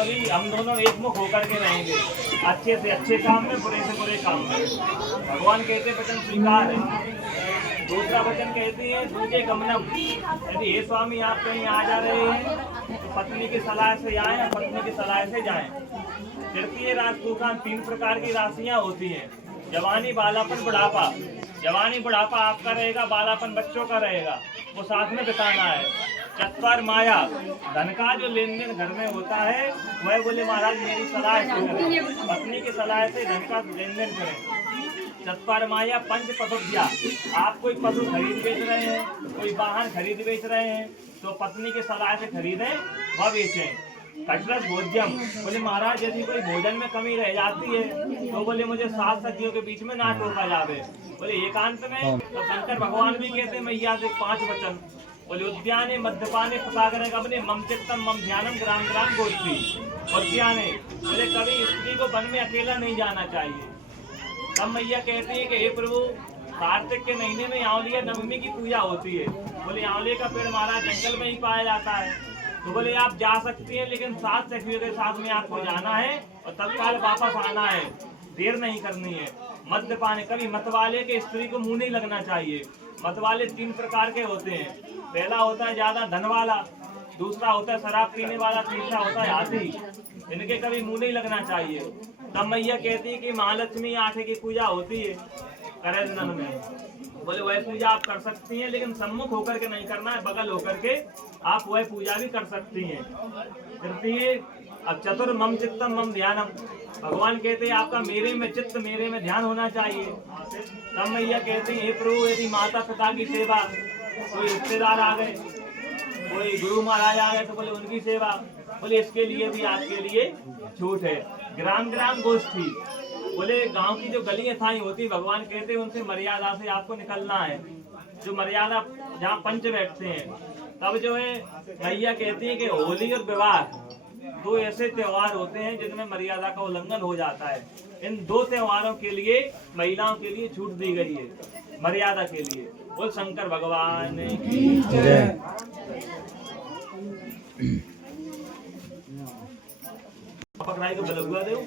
सभी हम दोनों एकमुख होकर के रहेंगे, अच्छे से अच्छे काम में, बुरे से बुरे काम में। भगवान कहते वचन स्वीकार है। दूसरा वचन कहती है दूजे गमनम, यदि हे स्वामी आप कहीं आ जा रहे हैं तो पत्नी की सलाह से आए या पत्नी की सलाह से जाएं। तृतीय राजपूतान 3 प्रकार की राशियां होती हैं, जवानी, बालापन, बुढ़ापा। जवानी बुढ़ापा आपका रहेगा, बालापन बच्चों का रहेगा, वो साथ में बिताना है। चत्वार माया, धन का जो लेन देन घर में होता है वह बोले महाराज मेरी सलाह से करें, पत्नी की सलाह से धन का लेन देन करें। चत्वार माया पंच पशुभ्या, आप कोई पशु खरीद बेच रहे हैं, कोई वाहन खरीद बेच रहे हैं तो पत्नी की सलाह से खरीदें व बेचें। कटरस भोज्यम, बोले महाराज यदि कोई भोजन में कमी रह जाती है तो बोले मुझे 7 सखियों के बीच में ना टोका जावे। बोले एकांत में तो शंकर भगवान भी कहते मैया से 5 वचन, बोले उद्याने मध्यपाने पसागरे गमने मम चित्तम मम ध्यानम ग्राम ग्राम गोष्ठी। उद्याने बोले कभी स्त्री को वन में अकेला नहीं जाना चाहिए। तब मैया कहती है कि हे प्रभु कार्तिक के महीने में आंवलिया नवमी की पूजा होती है, बोले आंवले का पेड़ महाराज जंगल में ही पाया जाता है, तो बोले आप जा सकती हैं लेकिन 7 सखियों के साथ में आपको जाना है और तत्काल वापस आना है, देर नहीं करनी है। मद्यपान, कभी मतवाले के स्त्री को मुंह नहीं लगना चाहिए। मतवाले 3 प्रकार के होते हैं, पहला होता है ज्यादा धन वाला, दूसरा होता है शराब पीने वाला, तीसरा होता है हाथी, इनके कभी मुंह नहीं लगना चाहिए। तब मैया कहती है कि महालक्ष्मी आठे की पूजा होती है करंदन में, बोले वह पूजा आप कर सकती हैं लेकिन सम्मुख होकर के नहीं करना है, बगल होकर के आप वह पूजा भी कर सकती हैं। तृतीय अब चतुर मम चित्तम मम ध्यानम, भगवान कहते हैं आपका मेरे में चित्त, मेरे में ध्यान होना चाहिए। तब मैया कहती है हे प्रभु यदि माता पिता की सेवा, कोई रिश्तेदार आ गए, कोई गुरु महाराज आ गए तो बोले उनकी सेवा, बोले इसके लिए भी आपके लिए छूट है। ग्राम ग्राम गोष्ठी, बोले गांव की जो गलियां थाई होती भगवान कहते हैं उनसे मर्यादा से आपको निकलना है, जो मर्यादा जहाँ पंच बैठते हैं। तब जो है मैया कहती है कि होली और विवाह 2 ऐसे त्योहार होते हैं जिनमें मर्यादा का उल्लंघन हो जाता है। इन 2 त्योहारों के लिए महिलाओं के लिए छूट दी गई है, मर्यादा के लिए। बोल शंकर भगवान की जय। पकड़ाई को बलगुआ दो।